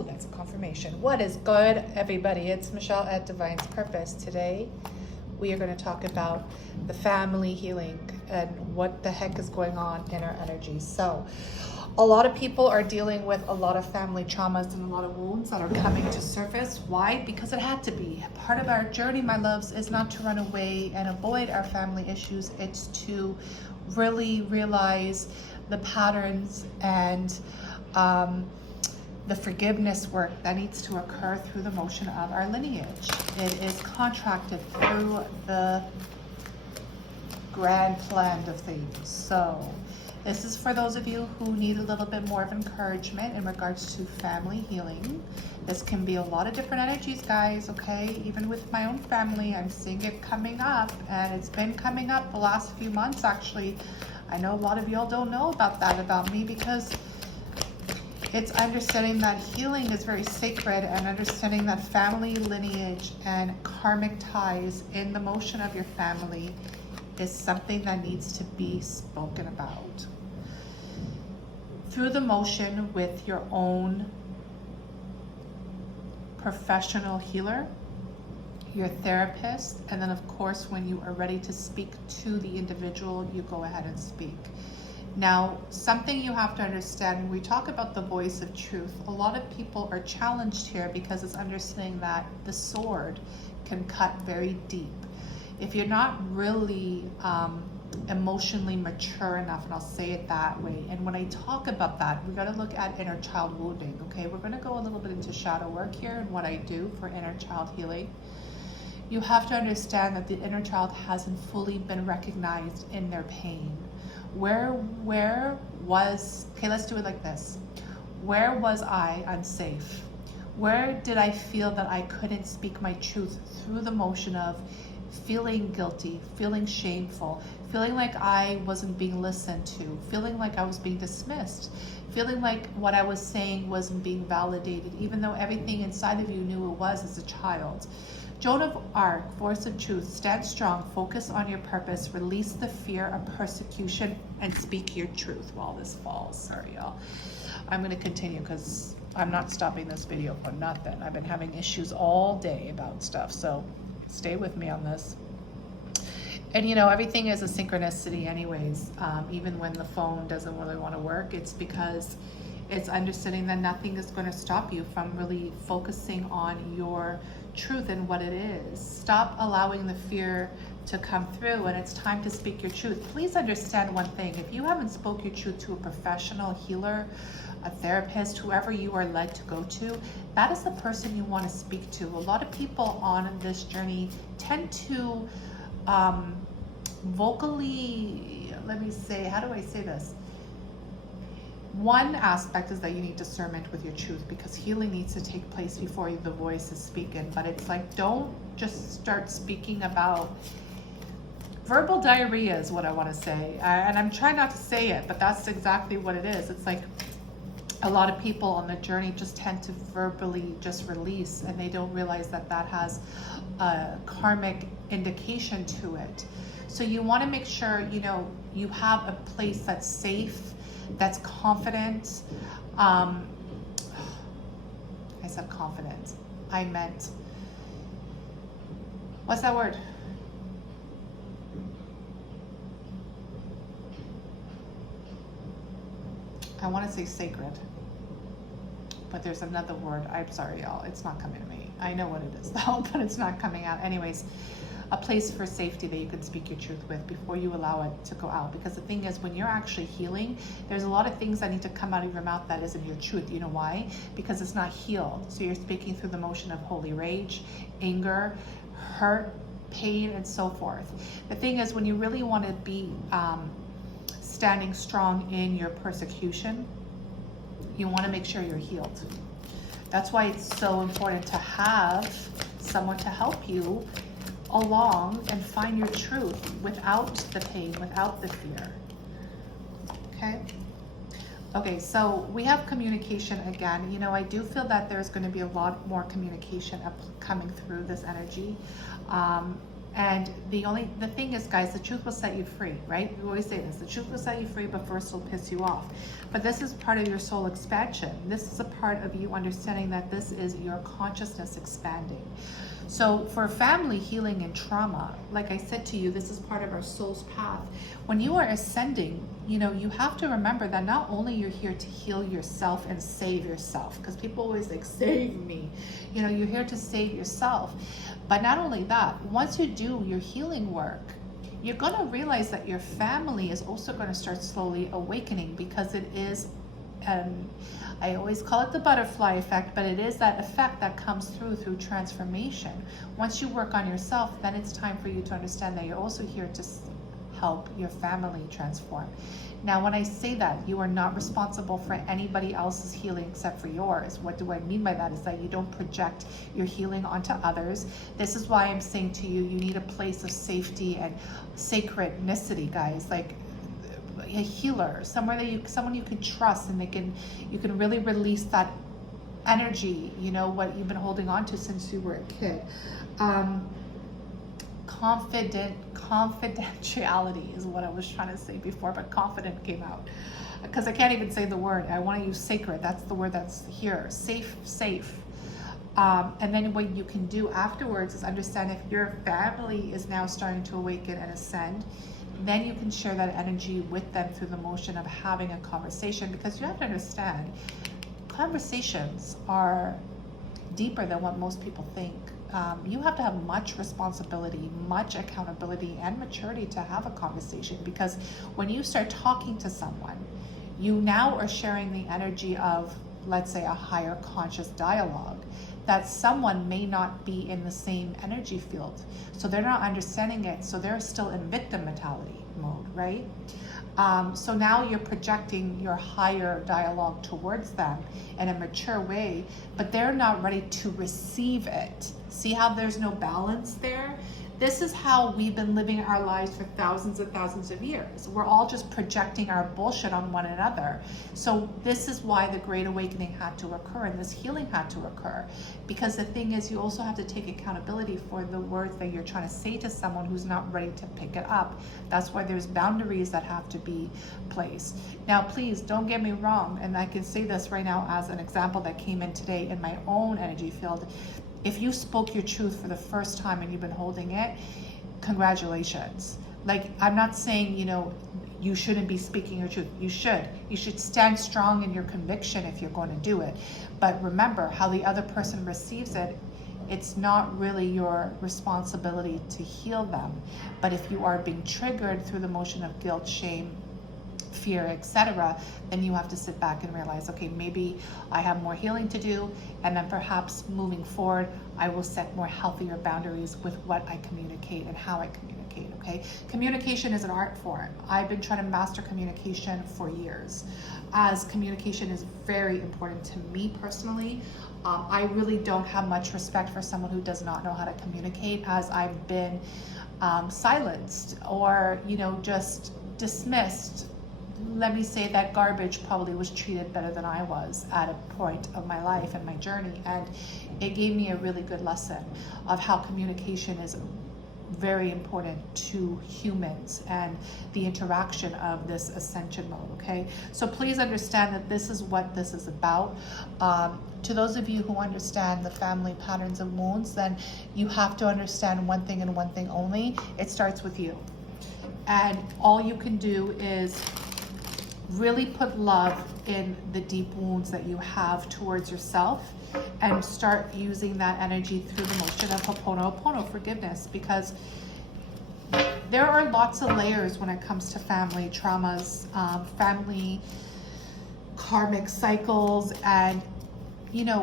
Ooh, that's a confirmation. What is good, everybody? It's Michelle at Divine's Purpose. Today, we are going to talk about the family healing and what the heck is going on in our energy. So, a lot of people are dealing with a lot of family traumas and a lot of wounds that are coming to surface. Why? Because it had to be. Part of our journey, my loves, is not to run away and avoid our family issues. It's to really realize the patterns and the forgiveness work that needs to occur through the motion of our lineage. It is contracted through the grand plan of things. So this is for those of you who need a little bit more of encouragement in regards to family healing. This can be a lot of different energies, guys, okay? Even with my own family, I'm seeing it coming up, and it's been coming up the last few months, actually. I know a lot of y'all don't know about that about me, because it's understanding that healing is very sacred, and understanding that family lineage and karmic ties in the motion of your family is something that needs to be spoken about through the motion with your own professional healer, your therapist, and then of course when you are ready to speak to the individual, you go ahead and speak. Now, something you have to understand when we talk about the voice of truth, a lot of people are challenged here because it's understanding that the sword can cut very deep. If you're not really emotionally mature enough, and I'll say it that way, and when I talk about that, we got to look at inner child wounding, okay? We're going to go a little bit into shadow work here and what I do for inner child healing. You have to understand that the inner child hasn't fully been recognized in their pain. Where was, okay, let's do it like this. Where was I unsafe? Where did I feel that I couldn't speak my truth through the motion of feeling guilty, feeling shameful, feeling like I wasn't being listened to, feeling like I was being dismissed, feeling like what I was saying wasn't being validated, even though everything inside of you knew it was as a child. Joan of Arc, voice of truth, stand strong, focus on your purpose, release the fear of persecution, and speak your truth while this falls. Sorry, y'all. I'm going to continue because I'm not stopping this video for nothing. I've been having issues all day about stuff, so stay with me on this. And you know, everything is a synchronicity anyways. Even when the phone doesn't really want to work, it's because it's understanding that nothing is going to stop you from really focusing on your truth and what it is. Stop allowing the fear to come through, and it's time to speak your truth. Please understand one thing. If you haven't spoke your truth to a professional healer, a therapist, whoever you are led to go to, that is the person you want to speak to. A lot of people on this journey tend to vocally, let me say, how do I say this? One aspect is that you need discernment with your truth, because healing needs to take place before the voice is speaking. But it's like, don't just start speaking about verbal diarrhea is what I want to say. And I'm trying not to say it, but that's exactly what it is. It's like a lot of people on the journey just tend to verbally just release, and they don't realize that that has a karmic indication to it. So you want to make sure, you know, you have a place that's safe, that's confident. I said confident. I meant, what's that word? I want to say sacred, but there's another word. I'm sorry, y'all. It's not coming to me. I know what it is though, but it's not coming out. Anyways, a place for safety that you can speak your truth with before you allow it to go out. Because the thing is, when you're actually healing, there's a lot of things that need to come out of your mouth that isn't your truth. You know why? Because it's not healed. So you're speaking through the motion of holy rage, anger, hurt, pain, and so forth. The thing is, when you really want to be standing strong in your persecution, you want to make sure you're healed. That's why it's so important to have someone to help you along and find your truth without the pain, without the fear. Okay, so we have communication again. You know, I do feel that there's going to be a lot more communication coming through this energy. And the thing is, guys, the truth will set you free, right? We always say this, the truth will set you free, but first it'll piss you off. But this is part of your soul expansion. This is a part of you understanding that this is your consciousness expanding. So for family healing and trauma, like I said to you, this is part of our soul's path. When you are ascending, you have to remember that not only you're here to heal yourself and save yourself, because people always like, save me. You're here to save yourself. But not only that, once you do your healing work, you're going to realize that your family is also going to start slowly awakening, because it is, I always call it the butterfly effect, but it is that effect that comes through transformation. Once you work on yourself, then it's time for you to understand that you're also here to help your family transform. Now, when I say that, you are not responsible for anybody else's healing except for yours. What do I mean by that? Is that you don't project your healing onto others. This is why I'm saying to you, you need a place of safety and sacrednicity, guys. Like a healer, someone you can trust, and you can really release that energy, what you've been holding on to since you were a kid. Confidentiality is what I was trying to say before, but confident came out because I can't even say the word. I want to use sacred. That's the word that's here. Safe. And then what you can do afterwards is understand if your family is now starting to awaken and ascend, then you can share that energy with them through the motion of having a conversation, because you have to understand, conversations are deeper than what most people think. You have to have much responsibility, much accountability, and maturity to have a conversation, because when you start talking to someone, you now are sharing the energy of, let's say, a higher conscious dialogue that someone may not be in the same energy field. So they're not understanding it. So they're still in victim mentality mode, right? So now you're projecting your higher dialogue towards them in a mature way, but they're not ready to receive it. See how there's no balance there? This is how we've been living our lives for thousands and thousands of years. We're all just projecting our bullshit on one another. So this is why the Great Awakening had to occur and this healing had to occur. Because the thing is, you also have to take accountability for the words that you're trying to say to someone who's not ready to pick it up. That's why there's boundaries that have to be placed. Now, please don't get me wrong, and I can say this right now as an example that came in today in my own energy field. If you spoke your truth for the first time and you've been holding it, congratulations. Like, I'm not saying, you shouldn't be speaking your truth. You should. You should stand strong in your conviction if you're going to do it. But remember, how the other person receives it, it's not really your responsibility to heal them. But if you are being triggered through the motion of guilt, shame, fear, etc., then you have to sit back and realize, okay, maybe I have more healing to do, and then perhaps moving forward, I will set more healthier boundaries with what I communicate and how I communicate, okay? Communication is an art form. I've been trying to master communication for years, as communication is very important to me personally. I really don't have much respect for someone who does not know how to communicate, as I've been silenced or, just dismissed. Let me say that garbage probably was treated better than I was at a point of my life and my journey. And it gave me a really good lesson of how communication is very important to humans and the interaction of this ascension mode, okay? So please understand that this is what this is about. To those of you who understand the family patterns of wounds, then you have to understand one thing and one thing only. It starts with you. And all you can do is really put love in the deep wounds that you have towards yourself and start using that energy through the motion of Ho'oponopono, forgiveness, because there are lots of layers when it comes to family traumas, family karmic cycles, and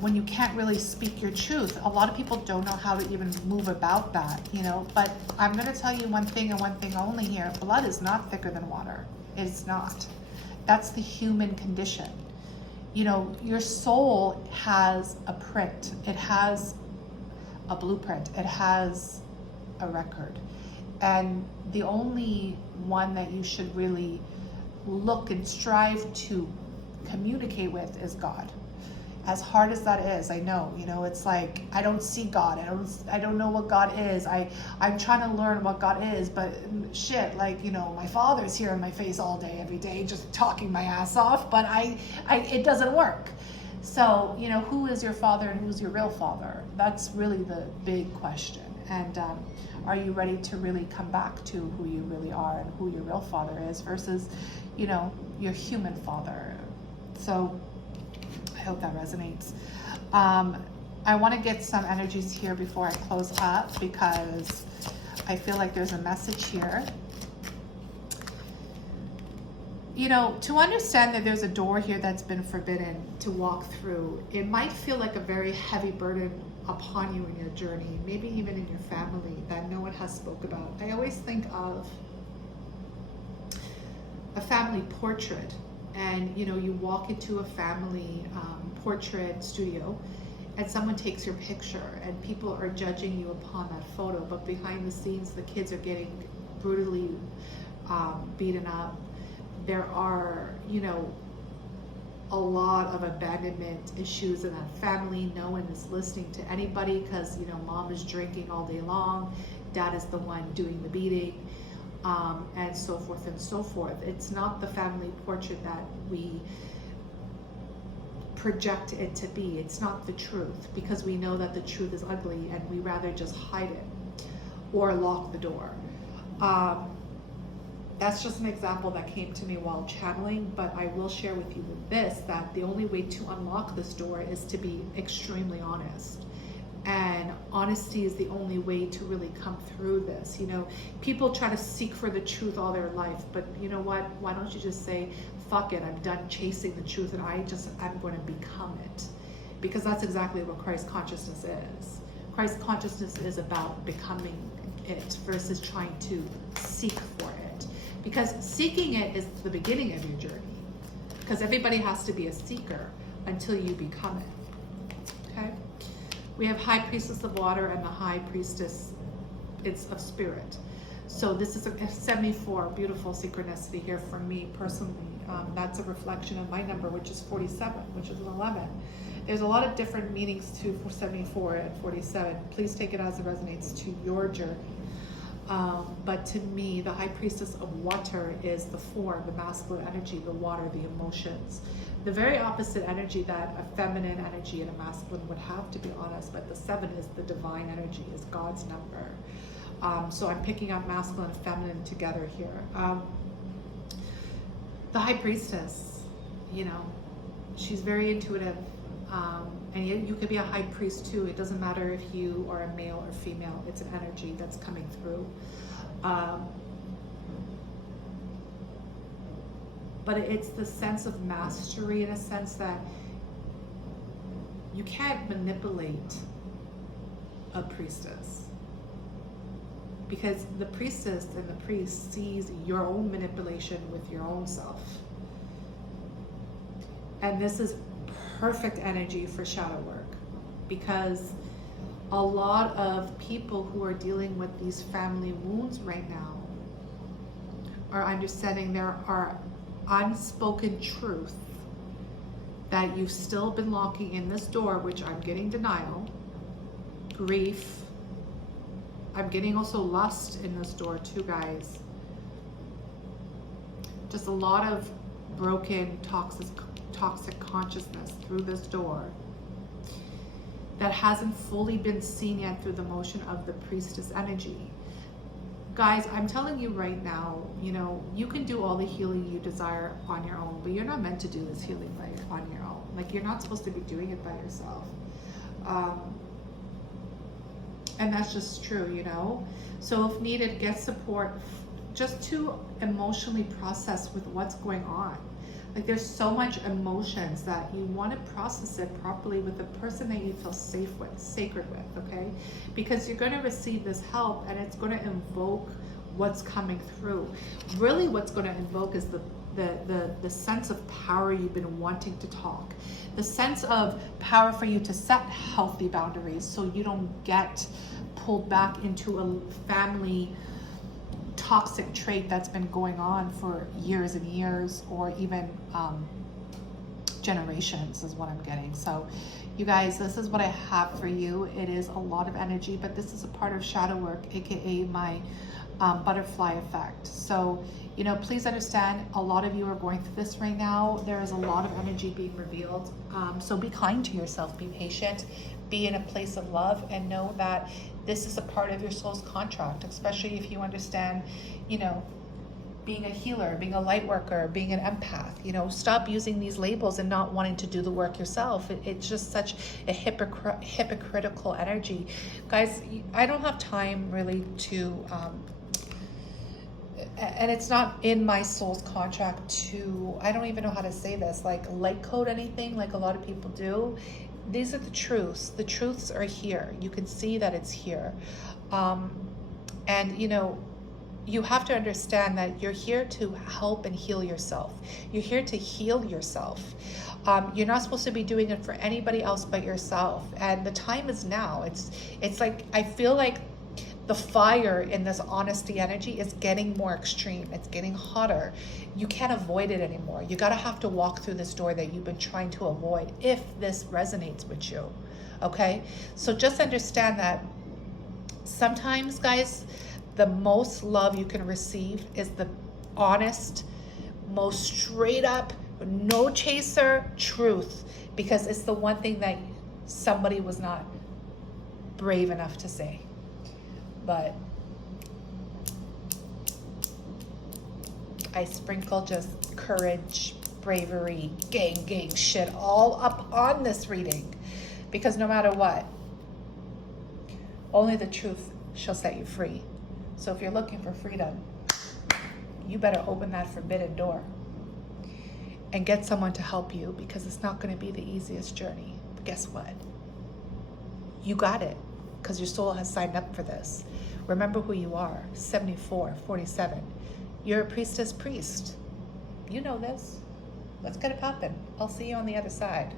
when you can't really speak your truth, a lot of people don't know how to even move about that, but I'm going to tell you one thing and one thing only here. Blood is not thicker than water. It's not. That's the human condition. Your soul has a print. It has a blueprint. It has a record. And the only one that you should really look and strive to communicate with is God. as hard as that is, I know, you know, it's like, I don't see God. I don't know what God is. I'm trying to learn what God is, but shit, like, you know, my father's here in my face all day, every day, just talking my ass off, but it doesn't work. So, you know, who is your father and who's your real father? That's really the big question. And are you ready to really come back to who you really are and who your real father is versus, you know, your human father? So I hope that resonates. I want to get some energies here before I close up because I feel like there's a message here. You know, to understand that there's a door here that's been forbidden to walk through, it might feel like a very heavy burden upon you in your journey, maybe even in your family that no one has spoke about. I always think of a family portrait, and you know, you walk into a family portrait studio and someone takes your picture and people are judging you upon that photo, but behind the scenes the kids are getting brutally beaten up. There are, you know, a lot of abandonment issues in that family. No one is listening to anybody because, you know, mom is drinking all day long, dad is the one doing the beating, and so forth and so forth. It's not the family portrait that we project it to be. It's not the truth, because we know that the truth is ugly and we rather just hide it or lock the door. That's just an example that came to me while channeling, but I will share with you with this, that the only way to unlock this door is to be extremely honest. And honesty is the only way to really come through this. You know, people try to seek for the truth all their life, but you know what? Why don't you just say, fuck it, I'm done chasing the truth and I'm going to become it. Because that's exactly what Christ consciousness is. Christ consciousness is about becoming it versus trying to seek for it. Because seeking it is the beginning of your journey. Because everybody has to be a seeker until you become it. Okay? We have High Priestess of Water and the High Priestess of Spirit. So this is a 74, beautiful synchronicity here for me personally. That's a reflection of my number, which is 47, which is an 11. There's a lot of different meanings to 74 and 47. Please take it as it resonates to your journey. But to me, the High Priestess of Water is the form, the masculine energy, the water, the emotions. The very opposite energy that a feminine energy and a masculine would have, to be honest, but the 7 is the divine energy, is God's number. So I'm picking up masculine and feminine together here. The High Priestess, you know, she's very intuitive. And you could be a high priest too. It doesn't matter if you are a male or female. It's an energy that's coming through. But it's the sense of mastery, in a sense that you can't manipulate a priestess. Because the priestess and the priest sees your own manipulation with your own self. And this is perfect energy for shadow work, because a lot of people who are dealing with these family wounds right now are understanding there are unspoken truth that you've still been locking in this door, which I'm getting denial, grief. I'm getting also lust in this door too, guys. Just a lot of broken, toxic consciousness through this door that hasn't fully been seen yet through the motion of the priestess energy. Guys, I'm telling you right now, you know, you can do all the healing you desire on your own, but you're not meant to do this healing on your own. Like, you're not supposed to be doing it by yourself. And that's just true, you know? So if needed, get support just to emotionally process with what's going on. Like, there's so much emotions that you want to process it properly with the person that you feel safe with, sacred with, okay? Because you're going to receive this help and it's going to invoke what's coming through. Really what's going to invoke is the sense of power you've been wanting to talk. The sense of power for you to set healthy boundaries so you don't get pulled back into a family toxic trait that's been going on for years and years, or even generations is what I'm getting. So you guys, this is what I have for you. It is a lot of energy, but this is a part of shadow work, aka my butterfly effect. So, you know, please understand, a lot of you are going through this right now. There is a lot of energy being revealed. So be kind to yourself, be patient, be in a place of love, and know that this is a part of your soul's contract, especially if you understand, you know, being a healer, being a light worker, being an empath. You know, stop using these labels and not wanting to do the work yourself. It's just such a hypocritical energy. Guys, I don't have time really to, and it's not in my soul's contract to, I don't even know how to say this, like light code anything like a lot of people do. These are the truths. The truths are here. You can see that it's here. And, you know, you have to understand that you're here to help and heal yourself. You're here to heal yourself. You're not supposed to be doing it for anybody else but yourself. And the time is now. It's like, I feel like the fire in this honesty energy is getting more extreme. It's getting hotter. You can't avoid it anymore. You gotta have to walk through this door that you've been trying to avoid if this resonates with you, okay? So just understand that sometimes, guys, the most love you can receive is the honest, most straight up, no chaser truth, because it's the one thing that somebody was not brave enough to say. But I sprinkle just courage, bravery, gang shit all up on this reading, because no matter what, only the truth shall set you free. So if you're looking for freedom, you better open that forbidden door and get someone to help you, because it's not going to be the easiest journey. But guess what? You got it, because your soul has signed up for this. Remember who you are, 74, 47. You're a priestess priest. You know this. Let's get it poppin'. I'll see you on the other side.